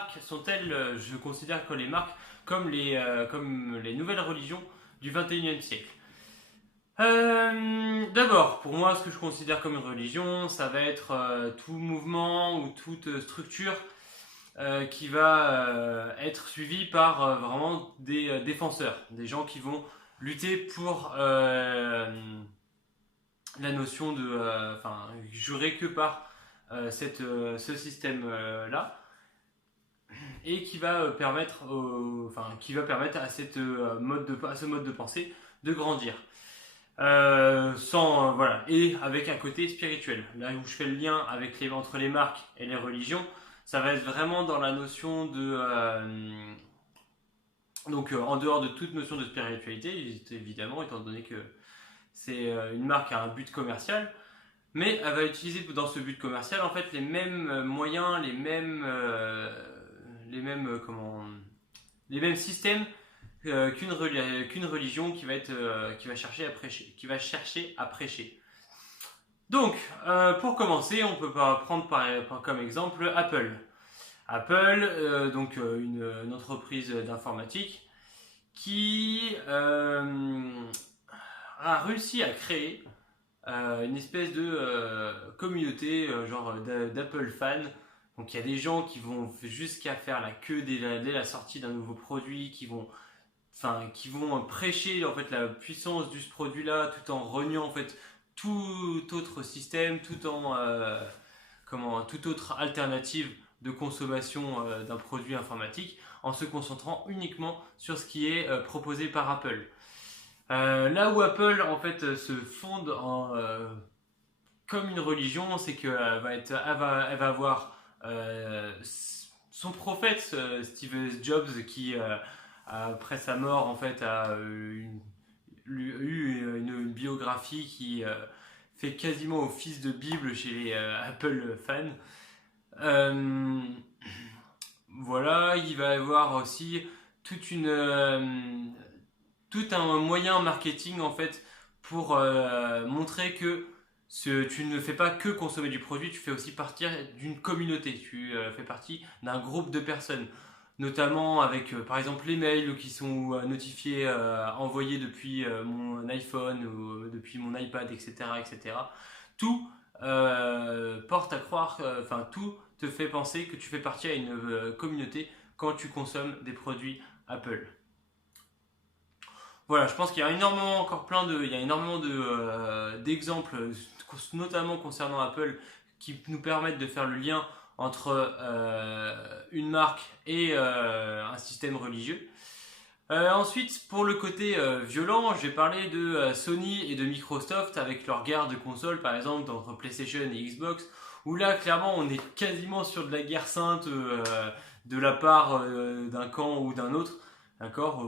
marques sont-elles, je considère que les marques comme les nouvelles religions du 21e siècle. D'abord, pour moi, ce que je considère comme une religion, ça va être tout mouvement ou toute structure qui va être suivi par vraiment des défenseurs, des gens qui vont lutter pour la notion de, enfin, jurer que par ce système-là, et qui va permettre, à à ce mode de pensée de grandir. Voilà, et avec un côté spirituel. Là où je fais le lien entre les marques et les religions, ça va être vraiment dans la notion de en dehors de toute notion de spiritualité, évidemment, étant donné que c'est une marque qui a un but commercial, mais elle va utiliser dans ce but commercial en fait les mêmes moyens, les mêmes systèmes qu'une religion qui va chercher à prêcher. Donc, pour commencer, on peut prendre comme exemple Apple. Apple, une entreprise d'informatique qui a réussi à créer une espèce de communauté genre d'Apple fans. Donc il y a des gens qui vont jusqu'à faire la queue dès la sortie d'un nouveau produit, qui vont prêcher en fait la puissance de ce produit-là, tout en reniant en fait tout autre système, toute autre alternative de consommation d'un produit informatique, en se concentrant uniquement sur ce qui est proposé par Apple. Là où Apple en fait se fonde comme une religion, c'est qu'elle va avoir son prophète Steve Jobs qui après sa mort en fait a eu une biographie qui fait quasiment office de Bible chez les Apple fans. Euh, voilà, il va y avoir aussi toute une tout un moyen marketing en fait pour montrer que tu ne fais pas que consommer du produit, tu fais aussi partie d'une communauté, tu fais partie d'un groupe de personnes, notamment avec par exemple les mails qui sont notifiés, envoyés depuis mon iPhone ou depuis mon iPad, etc. etc. Tout porte à croire, tout te fait penser que tu fais partie à une communauté quand tu consommes des produits Apple. Voilà, je pense qu'il y a énormément, il y a énormément d'exemples, notamment concernant Apple, qui nous permettent de faire le lien entre une marque et un système religieux. Ensuite, pour le côté violent, je vais parler de Sony et de Microsoft avec leur guerre de consoles, par exemple, entre PlayStation et Xbox, où là, clairement, on est quasiment sur de la guerre sainte de la part d'un camp ou d'un autre. D'accord,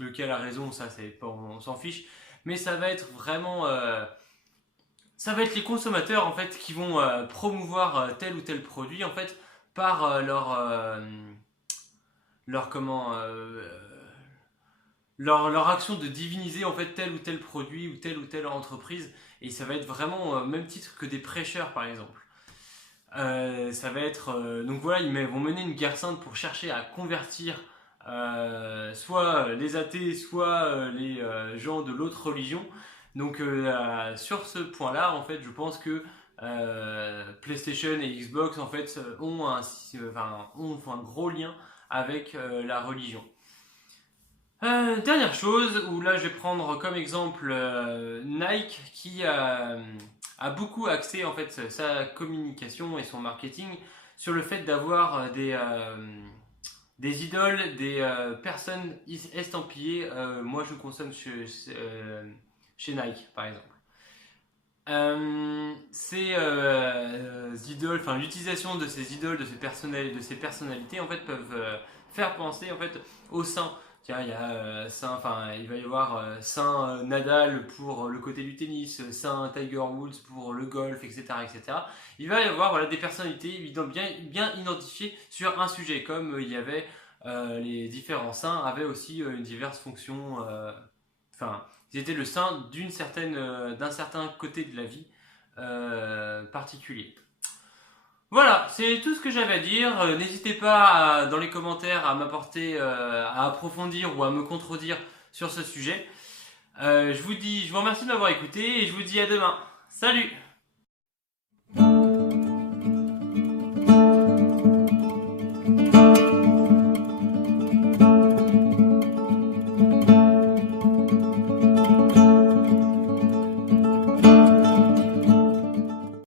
lequel a raison, ça, on s'en fiche. Mais ça va être vraiment, ça va être les consommateurs en fait qui vont promouvoir tel ou tel produit en fait par leur comment leur action de diviniser en fait tel ou tel produit ou telle entreprise, et ça va être vraiment au même titre que des prêcheurs par exemple. Ça va être donc voilà, vont mener une guerre sainte pour chercher à convertir soit les athées, soit les gens de l'autre religion. Donc sur ce point-là, en fait, je pense que PlayStation et Xbox en fait ont un gros lien avec la religion. Dernière chose, où là je vais prendre comme exemple Nike qui a beaucoup axé en fait sa communication et son marketing sur le fait d'avoir des idoles, des personnes estampillées. Moi je consomme chez Nike par exemple. L'utilisation de ces idoles, de ces personnalités en fait peuvent faire penser en fait au saint. Tiens, il va y avoir Saint Nadal pour le côté du tennis, Saint Tiger Woods pour le golf, etc., etc. Il va y avoir voilà, des personnalités bien identifiées sur un sujet, comme il y avait les différents saints avaient aussi une diverse fonction. Ils étaient le saint d'un certain côté de la vie particulier. Voilà, c'est tout ce que j'avais à dire. N'hésitez pas dans les commentaires à m'apporter, à approfondir ou à me contredire sur ce sujet. Je vous remercie de m'avoir écouté et je vous dis à demain. Salut!